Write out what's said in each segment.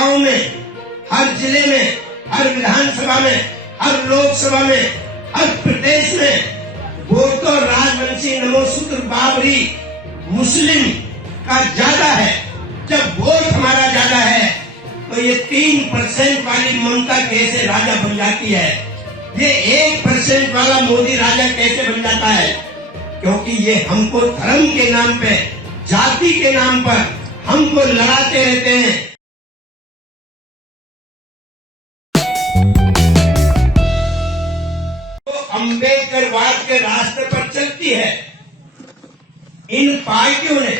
गांव में, हर जिले में, हर विधानसभा में, हर लोकसभा में, हर प्रदेश में वोट तो राजवंशी, नमोसूत्र, बाबरी, मुस्लिम का ज्यादा है। जब वोट हमारा ज्यादा है तो ये 3% वाली ममता कैसे राजा बन जाती है, ये 1% वाला मोदी राजा कैसे बन जाता है? क्योंकि ये हमको धर्म के नाम पे, जाति के नाम पर हमको लड़ाते रहते हैं। तो अम्बेडकरवाद के रास्ते पर चलती है। इन पार्टियों ने,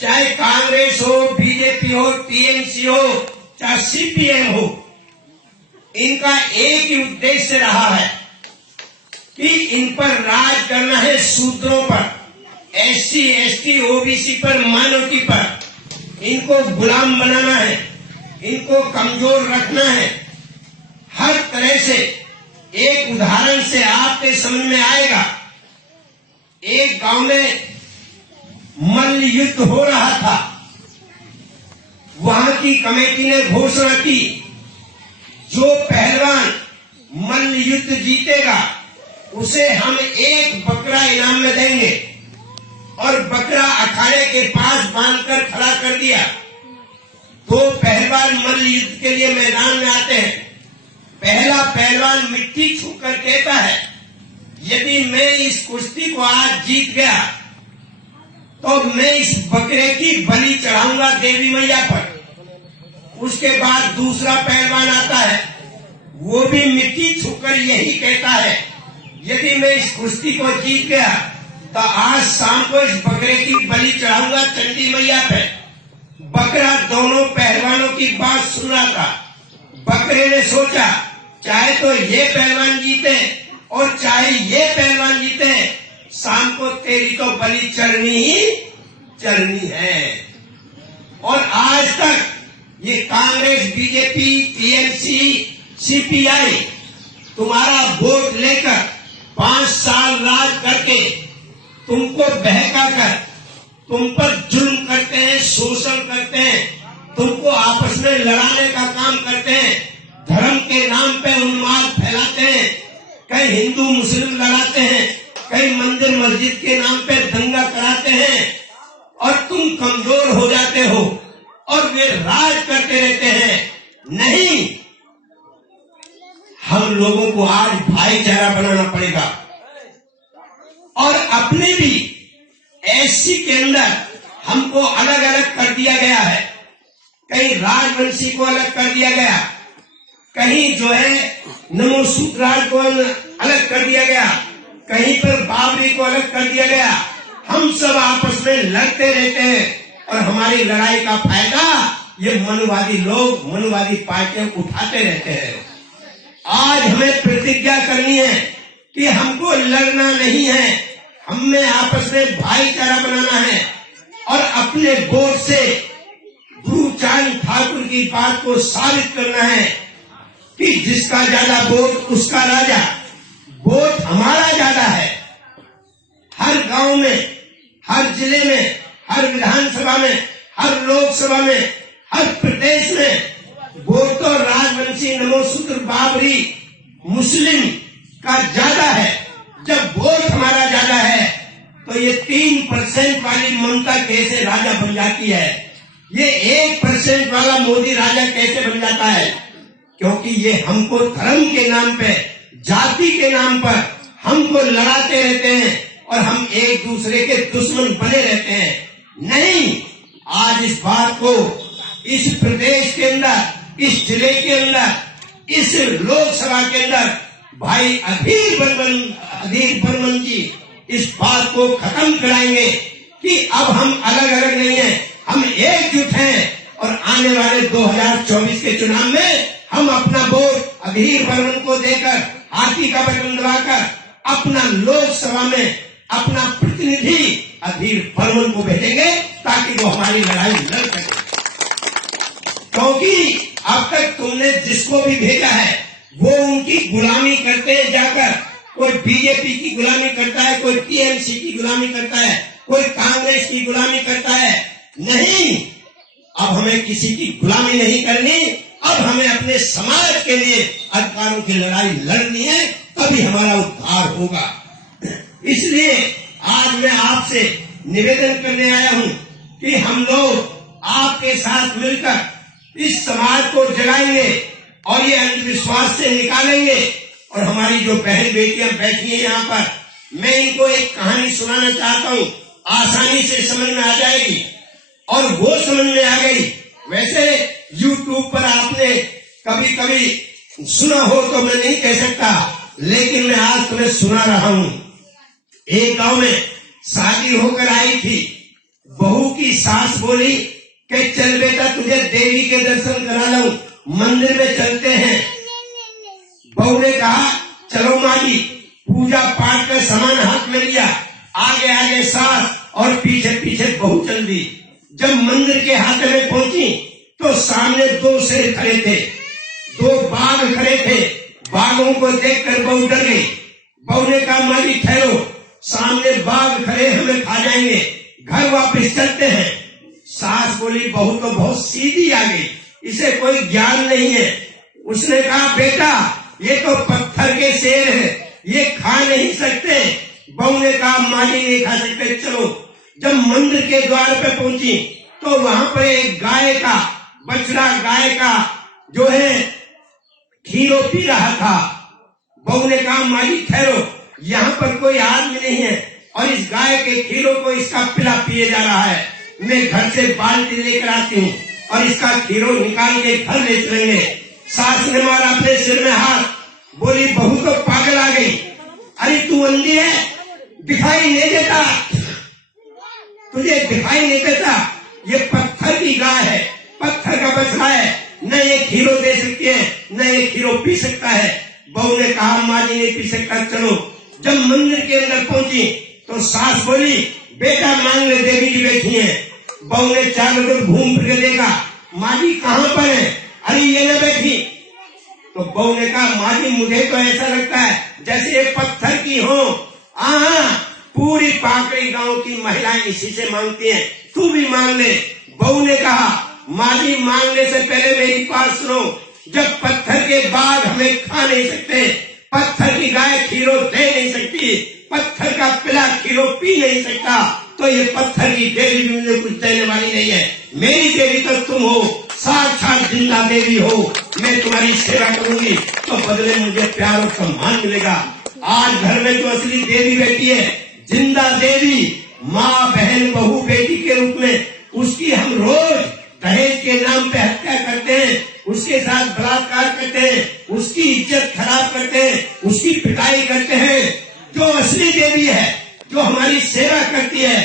चाहे कांग्रेस हो, बीजेपी हो, टीएमसी हो, चाहे सीपीएम हो, इनका एक ही उद्देश्य रहा है कि इन पर राज करना है, शूद्रों पर, एससी, एसटी, ओबीसी पर, माइनॉरिटी पर इनको गुलाम बनाना है, इनको कमजोर रखना है। हर तरह से एक उदाहरण से आपके समझ में आएगा। एक गांव में मल्ल युद्ध हो रहा था। वहां की कमेटी ने घोषणा की, जो पहलवान मल्ल युद्ध जीतेगा उसे हम एक बकरा इनाम में देंगे। और बकरा अखाड़े के पास बांधकर खड़ा कर दिया। दो पहलवान मल्ल युद्ध के लिए मैदान में आते हैं। पहला पहलवान मिट्टी छूकर कहता है, यदि मैं इस कुश्ती को आज जीत गया तो मैं इस बकरे की बलि चढ़ाऊंगा देवी मैया पर। उसके बाद दूसरा पहलवान आता है, वो भी मिट्टी छूकर यही कहता है, यदि मैं इस कुश्ती को जीत गया तो आज शाम को इस बकरे की बलि चढ़ाऊंगा चंडी मैया पे। बकरा दोनों पहलवानों की बात सुन रहा था। बकरे ने सोचा, चाहे तो ये पहलवान जीते और चाहे ये पहलवान जीते, शाम को तेरी तो बलि चढ़नी है। और आज तक ये कांग्रेस, बीजेपी, टीएमसी, सीपीआई तुम्हारा वोट लेकर 5 साल राज करके तुमको बहकाकर तुम पर जुल्म करते हैं, शोषण करते हैं, तुमको आपस में लड़ाने का काम करते हैं, धर्म के नाम पे उन्माद फैलाते हैं, कई हिंदू मुस्लिम लड़ाते हैं, कई मंदिर मस्जिद के नाम पे दंगा कराते हैं और तुम कमजोर हो जाते हो और वे राज करते रहते हैं। नहीं, हम लोगों को आज भाईचारा बनाना पड़ेगा। और अपने भी एससी के अंदर हमको अलग अलग कर दिया गया है। कहीं राजवंशी को अलग कर दिया गया, कहीं जो है नमोसूत्र को अलग कर दिया गया, कहीं पर बाबरी को अलग कर दिया गया। हम सब आपस में लड़ते रहते हैं और हमारी लड़ाई का फायदा ये मनुवादी लोग, मनुवादी पार्टियां उठाते रहते हैं। आज हमें प्रतिज्ञा करनी है कि हमको लड़ना नहीं है, हमें आपस में भाईचारा बनाना है और अपने वोट से गुरुचांद ठाकुर की बात को साबित करना है कि जिसका ज्यादा वोट उसका राजा। वोट हमारा ज्यादा है। हर गांव में, हर जिले में, हर विधानसभा में, हर लोकसभा में, हर प्रदेश में वोट तो राजवंशी, नमोसूत्र, बाबरी, मुस्लिम का ज्यादा है। जब वोट हमारा ज्यादा है तो ये 3% वाली ममता कैसे राजा बन जाती है, ये 1% वाला मोदी राजा कैसे बन जाता है? क्योंकि ये हमको धर्म के नाम पे, जाति के नाम पर हमको लड़ाते रहते हैं और हम एक दूसरे के दुश्मन बने रहते हैं। नहीं, आज इस बात को इस प्रदेश के अंदर, इस जिले के अंदर, इस लोकसभा के अंदर भाई अधीर बर्मन जी इस बात को खत्म कराएंगे कि अब हम अलग अलग नहीं हैं, हम एकजुट हैं और आने वाले 2024 के चुनाव में हम अपना वोट अधीर बर्मन को देकर, हाथी का बटन दबाकर अपना लोकसभा में अपना प्रतिनिधि अधीर बर्मन को भेजेंगे ताकि वो हमारी लड़ाई लड़ सके। क्योंकि अब तक तुमने जिसको भी भेजा है वो उनकी गुलामी करते हैं जाकर। कोई बीजेपी की गुलामी करता है, कोई टीएमसी की गुलामी करता है, कोई कांग्रेस की गुलामी करता है। नहीं, अब हमें किसी की गुलामी नहीं करनी, अब हमें अपने समाज के लिए अधिकारों की लड़ाई लड़नी है, तभी हमारा उद्धार होगा। इसलिए आज मैं आपसे निवेदन करने आया हूं कि हम लोग आपके साथ मिलकर इस समाज को जगाएंगे और ये अंधविश्वास से निकालेंगे। और हमारी जो बहन बेटियां बैठी हैं यहाँ पर, मैं इनको एक कहानी सुनाना चाहता हूँ, आसानी से समझ में आ जाएगी। और वो समझ में आ गई। वैसे YouTube पर आपने कभी कभी सुना हो तो मैं नहीं कह सकता, लेकिन मैं आज तुम्हें सुना रहा हूँ। एक गांव में शादी होकर आई थी। बहू की सास बोली कि चल बेटा तुझे देवी के दर्शन करा लूं, मंदिर में चलते हैं। बहू ने कहा चलो माँ जी। पूजा पाठ का सामान हाथ में लिया, आगे आगे सास और पीछे पीछे बहू चल दी। जब मंदिर के हाथ में पहुंची तो सामने दो शेर खड़े थे, दो बाघ खड़े थे। बाघों को देखकर बहू डर गई। बहू ने कहा माँ जी ठहरो, सामने बाघ खड़े हमें खा जाएंगे, घर वापस चलते हैं। सास बोली बहू तो बहुत सीधी आ गई, इसे कोई ज्ञान नहीं है। उसने कहा बेटा ये तो पत्थर के शेर है, ये खा नहीं सकते। बहू ने कहा माँ जी नहीं खा सकते, चलो। जब मंदिर के द्वार पे पहुंची तो वहां पर एक गाय का बछड़ा, गाय का जो है खीरो पी रहा था। बहू ने कहा माँ जी ठहरो, यहाँ पर कोई आदमी नहीं है और इस गाय के खीरों को इसका पिला पिए जा रहा है। मैं घर से बाल्टी लेकर आती हूँ और इसका खीरो निकाल के घर ले चलेंगे। सास ने मारा अपने सिर में हाथ, बोली बहू तो पागल आ गई। अरे तू अंधी है, दिखाई नहीं देता, तुझे दिखाई नहीं देता? ये पत्थर की गाय है, पत्थर का बछड़ा है, न ये खीरो दे सकती है न ये खीरो पी सकता है। बहू ने कहा माँ जी नहीं पी सकता, चलो। जब मंदिर के अंदर पहुंची तो सास बोली बेटा मांग ले, देवी जी बैठी है। बहू ने चारों तरफ घूम फिर के देखा, माँ जी कहाँ पर है? अरे ये न बैठी। तो बहू ने कहा माँ जी मुझे तो ऐसा लगता है जैसे ये पत्थर की हो। पूरी पाकड़ी गांव की महिलाएं इसी से मांगती हैं, तू भी मांग ले। बहू ने कहा माँ जी मांगने से पहले मेरी बात सुनो। जब पत्थर के बाघ हमें खा नहीं सकते, पत्थर की गाय खीरो दे नहीं सकती, पत्थर का पिला खीरो पी नहीं सकता, तो ये पत्थर की देवी भी मुझे कुछ देने वाली नहीं है। मेरी देवी तो तुम हो, साक्षात जिंदा देवी हो। मैं तुम्हारी सेवा करूंगी तो बदले मुझे प्यार और सम्मान मिलेगा। आज घर में जो असली देवी बैठी है, जिंदा देवी, माँ बहन बहू बेटी के रूप में, उसकी हम रोज दहेज के नाम पे हत्या करते हैं, उसके साथ बलात्कार करते हैं, उसकी इज्जत खराब करते हैं, उसकी पिटाई करते हैं। जो असली देवी है, जो हमारी सेवा करती है,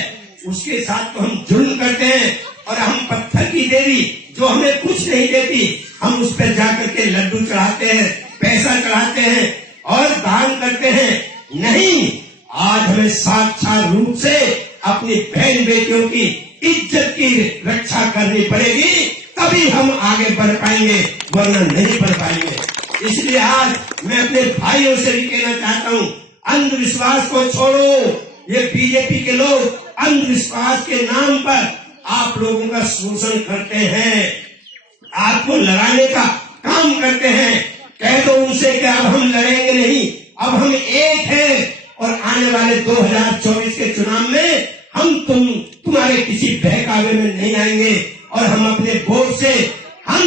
उसके साथ तो हम जुल्म करते हैं। और हम पत्थर की देवी जो हमें कुछ नहीं देती, हम उस पर जाकर के लड्डू चढ़ाते हैं, पैसा चढ़ाते हैं और दान करते हैं। नहीं, आज हमें साक्षात रूप से अपनी बहन बेटियों की इज्जत की रक्षा करनी पड़ेगी, तभी हम आगे बढ़ पाएंगे, वरना नहीं बढ़ पाएंगे। इसलिए आज मैं अपने भाइयों से भी कहना चाहता हूँ, अंधविश्वास को छोड़ो। ये बीजेपी के लोग अंधविश्वास के नाम पर आप लोगों का शोषण करते हैं, आपको लड़ाने का काम करते हैं। कह दो उनसे कि अब हम लड़ेंगे नहीं, अब हम एक हैं और आने वाले 2024 के चुनाव में हम तुम्हारे किसी बहकावे में नहीं आएंगे। और हम अपने वोट से हम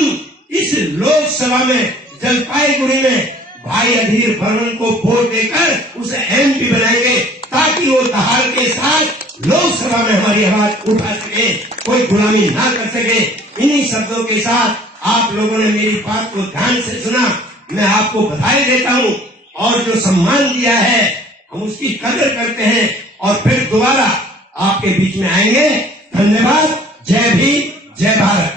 इस लोकसभा में जलपाईगुड़ी में भाई अधीर बर्मन को वोट देकर उसे MP बनाएंगे, ताकि वो दहाड़ के साथ लोकसभा में हमारी आवाज उठा सके, कोई गुलामी ना कर सके। इन्हीं शब्दों के साथ आप लोगों ने मेरी बात को ध्यान से सुना, मैं आपको बधाई देता हूँ। और जो सम्मान दिया है हम उसकी कदर करते हैं और फिर दोबारा आपके बीच में आएंगे। धन्यवाद। जय भीम, जय भारत।